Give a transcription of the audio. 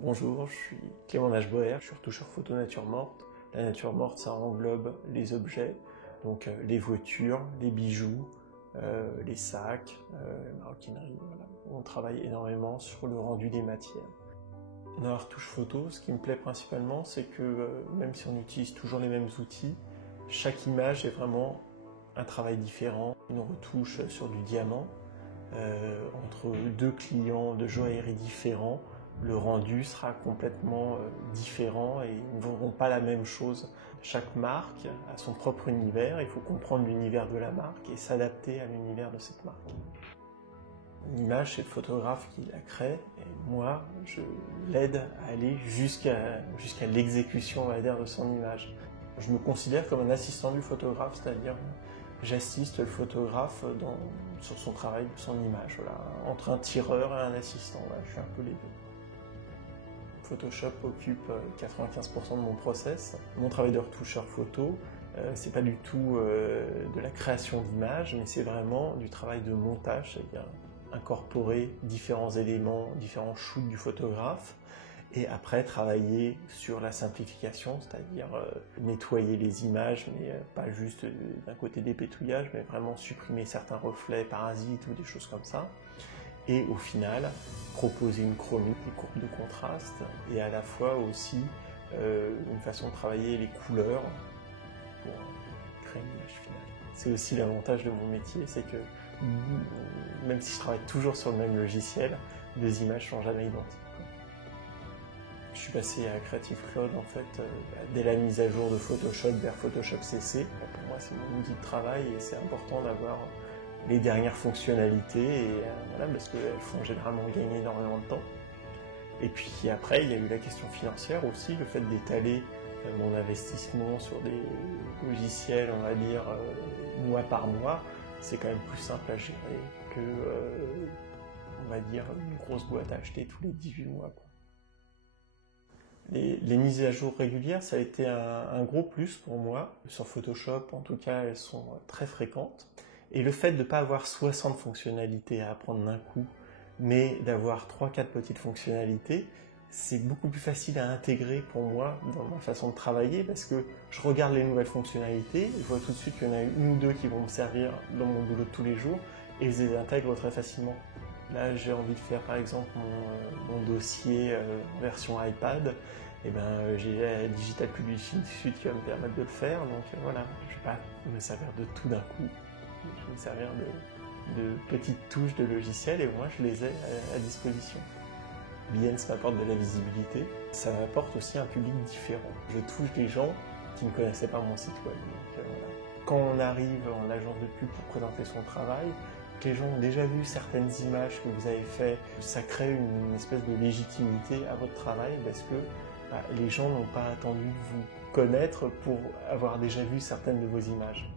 Bonjour, je suis Clément Nachboer, je suis retoucheur photo nature morte. La nature morte, ça englobe les objets, donc les voitures, les bijoux, les sacs, la maroquinerie, voilà. On travaille énormément sur le rendu des matières. Dans la retouche photo, ce qui me plaît principalement, c'est que même si on utilise toujours les mêmes outils, chaque image est vraiment un travail différent. Une retouche sur du diamant, entre deux clients de joaillerie différents, le rendu sera complètement différent et ils ne vendront pas la même chose. Chaque marque a son propre univers, il faut comprendre l'univers de la marque et s'adapter à l'univers de cette marque. Une image, c'est le photographe qui la crée et moi, je l'aide à aller jusqu'à l'exécution, on va dire, de son image. Je me considère comme un assistant du photographe, c'est-à-dire j'assiste le photographe sur son travail, son image, voilà, entre un tireur et un assistant, voilà, je suis un peu les deux. Photoshop occupe 95% de mon process. Mon travail de retoucheur photo, c'est pas du tout de la création d'images, mais c'est vraiment du travail de montage, c'est-à-dire incorporer différents éléments, différents shoots du photographe, et après travailler sur la simplification, c'est-à-dire nettoyer les images, mais pas juste d'un côté dépétouillage, mais vraiment supprimer certains reflets, parasites ou des choses comme ça. Et au final, proposer une chromie, des courbes de contraste, et à la fois aussi une façon de travailler les couleurs pour créer une image finale. C'est aussi l'avantage de mon métier, c'est que même si je travaille toujours sur le même logiciel, les images ne sont jamais identiques. Je suis passé à Creative Cloud en fait dès la mise à jour de Photoshop vers Photoshop CC. Pour moi, c'est mon outil de travail et c'est important d'avoir les dernières fonctionnalités et voilà, parce qu'elles font généralement gagner énormément de temps. Et puis après, il y a eu la question financière aussi, le fait d'étaler mon investissement sur des logiciels, on va dire, mois par mois, c'est quand même plus simple à gérer que, on va dire, une grosse boîte à acheter tous les 18 mois, quoi. Les mises à jour régulières, ça a été un gros plus pour moi. Sur Photoshop, en tout cas, elles sont très fréquentes. Et le fait de ne pas avoir 60 fonctionnalités à apprendre d'un coup, mais d'avoir 3-4 petites fonctionnalités, c'est beaucoup plus facile à intégrer pour moi dans ma façon de travailler parce que je regarde les nouvelles fonctionnalités, je vois tout de suite qu'il y en a une ou deux qui vont me servir dans mon boulot de tous les jours et je les intègre très facilement. Là, j'ai envie de faire par exemple mon dossier version iPad, et j'ai la Digital Publishing Suite qui va me permettre de le faire, donc voilà, je ne vais pas me servir de tout d'un coup. Je vais me servir de petites touches de logiciel et moi je les ai à disposition. Behance m'apporte de la visibilité, ça m'apporte aussi un public différent. Je touche des gens qui ne connaissaient pas mon site web. Donc, voilà. Quand on arrive en agence de pub pour présenter son travail, que les gens ont déjà vu certaines images que vous avez faites, ça crée une espèce de légitimité à votre travail parce que les gens n'ont pas attendu de vous connaître pour avoir déjà vu certaines de vos images.